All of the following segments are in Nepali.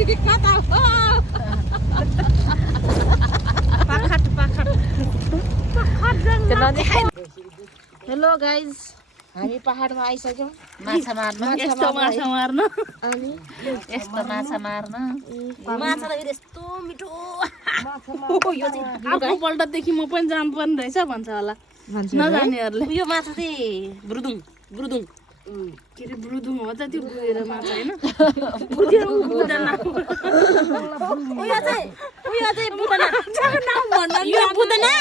हेलो गाइज हामी पहाडमा आइसक्यौँ माछा मार्न अनि यस्तो माछा मार्न माछा त यस्तो मिठो अर्कोपल्टदेखि म पनि जानुपर्ने रहेछ भन्छ होला नजानेहरूले यो माछा चाहिँ ब्रुदुङ ब्रुदुङ के अरे ब्रुदुङ हो त त्यो बुझेर माछा होइन बुझेर बुझ्दैन उयो चाहिँ बुदना यो बुदना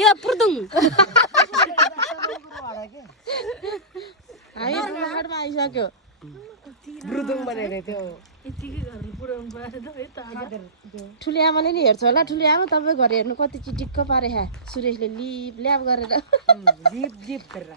यो पुर्दुङ हामी पहाडमा आइसक्यो ब्रुदुङ भनेर त्यो यतिकै घरले पुऱ्याउनु पर्यो त है त ठुली आमाले नि हेर्छ होला ठुली आमा तपाईँ घर हेर्नु कति चिटिक्क पारे ह्या सुरेशले लिप ल्याप गरेर लिप लिप गरेर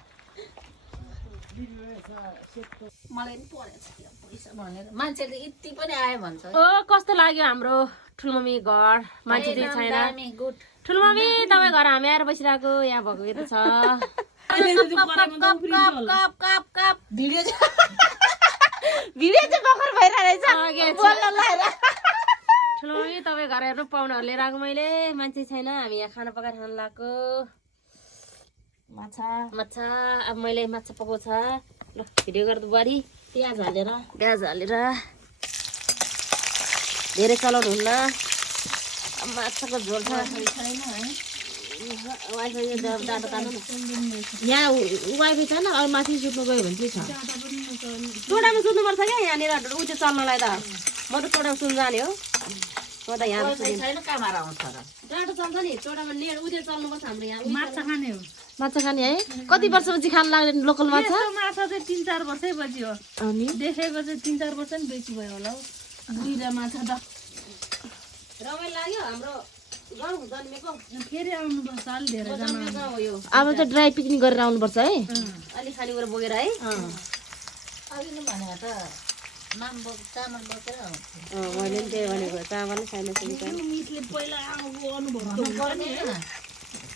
मलाई नि परेछ पैसा भनेर मान्छेले यति पनि आयो भन्छ ओ कस्तो लाग्यो हाम्रो ठुलमम्मी घर मान्छे चाहिँ छैन गुड ठुलमम्मी तपाईँ घर हामी आएर बसिरहेको यहाँ भएको के त छ भिडियो चाहिँ भर्खर भइरहेको रहेछ ठुलमम्मी तपाईँ घर हेर्नु पाहुनाहरू लिएर आएको मैले मान्छे छैन हामी यहाँ खाना पकाएर खानु लगाएको माछा अब मैले माछा पकाउँछ ल भिडियो गर्दा बुहारी प्याज हालेर धेरै चलाउनु हुन्न माछाको झोल छ डाँडो तान्नु यहाँ वाइफाई छैन अब माथि सुत्नु गयो भने चाहिँ छ टोडामा सुत्नुपर्छ क्या यहाँनिर उ त्यो चल्नलाई त म त टोडामा सुत्नु जाने हो म त यहाँ छैन कहाँबाट आउँछ र डाँडो चल्छ नि टोडामा लिएर उ त्यो चल्नुपर्छ हाम्रो यहाँ माछा खाने हो माछा खाने है कति वर्षपछि खान लाग्ने लोकल माछा माछा चाहिँ 3-4 वर्षै पछि हो अनि देखेको चाहिँ 3-4 वर्ष नि बेसी भयो होला हौ दुईटा माछा त रमाइलो लाग्यो हाम्रो गाउँ जन्मेको फेरि आउनुपर्छ अलि धेरै जन्मेको गाउँ हो यो अब चाहिँ ड्राई पिकनिक गरेर आउनुपर्छ है अलि खानेकुरा बोकेर है अघि नै भनेको त चामल बोकेर आउँछ मैले पनि त्यही भनेको चामल नै छैन मिसले पहिला अनुभव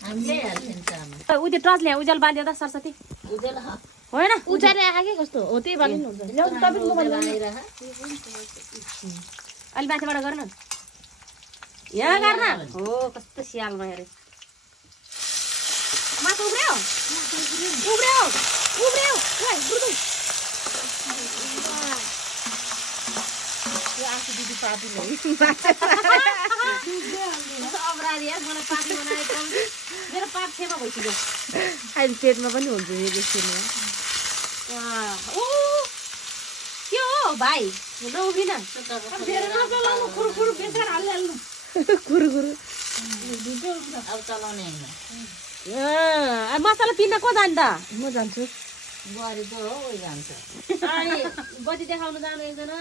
हामी ल्याइहाल्छौँ चामल उ त्यो टर्च ल्या उज्यालो बाल्यो त सरस्वती उजेल होइन उज्याले आएको के कस्तो हो त्यही बाल्नु अलि माथिबाट गर न यहाँ गर्न हो कस्तो स्यालमा हेरे माथि उब्रियो आफू दिदी पापी नै अपराधी यार मलाई पापी बनाएको मेरो पाप क्षमा भइसक्यो अहिले पेटमा पनि हुन्छ यो देखिनु के हो भाइ नउभिन खुरखुरु अब चलाउने होइन मसला पिन्न को जान्छ म जान्छु बुहारी त हो उही जान्छ अनि बत्ती देखाउनु जानु एकजना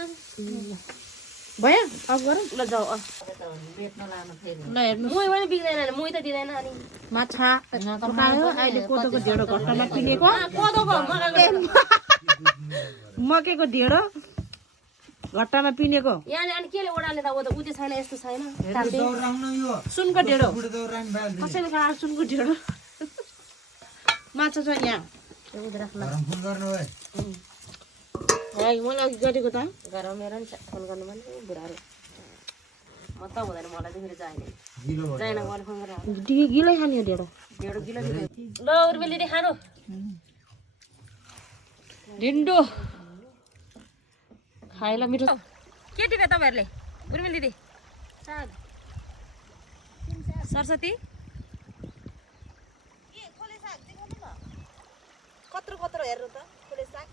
भयो अफ गरौँ ल जाऊ बेच्न लानु फेरि ल हेर्नु मुही पनि बिग्दैन मुही त दिँदैन अनि माछा पकायो अहिले कोदोको ढेँडो घट्टामा पिनेको कोदोको मकैको ढेँडो घट्टामा पिनेको यहाँ अनि केले ओडाले त उ त्यो छैन यस्तो छैन सुनको ढेँडो कसैले खाएर सुनको ढेँडो माछा छ यहाँ मैले अघि गरेको त घर मेरो नि फोन गर्नु भने बुढाहरू म त हुँदैन मलाई चाहिँ फेरि जाएन मैले फोन गरेर गिलै खाने हो ढेँडो गिलो ल उर्मिल दिदी खानु ढिन्डो खाए ल मिठो के टिप्यो तपाईँहरूले उर्मिल दिदी साग सरस्वती कत्रो हेर्नु त खोले साग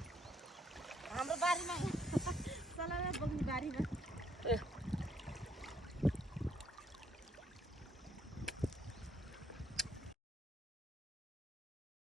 हाम्रो बारीमा चलाएर बग्ने बारीमा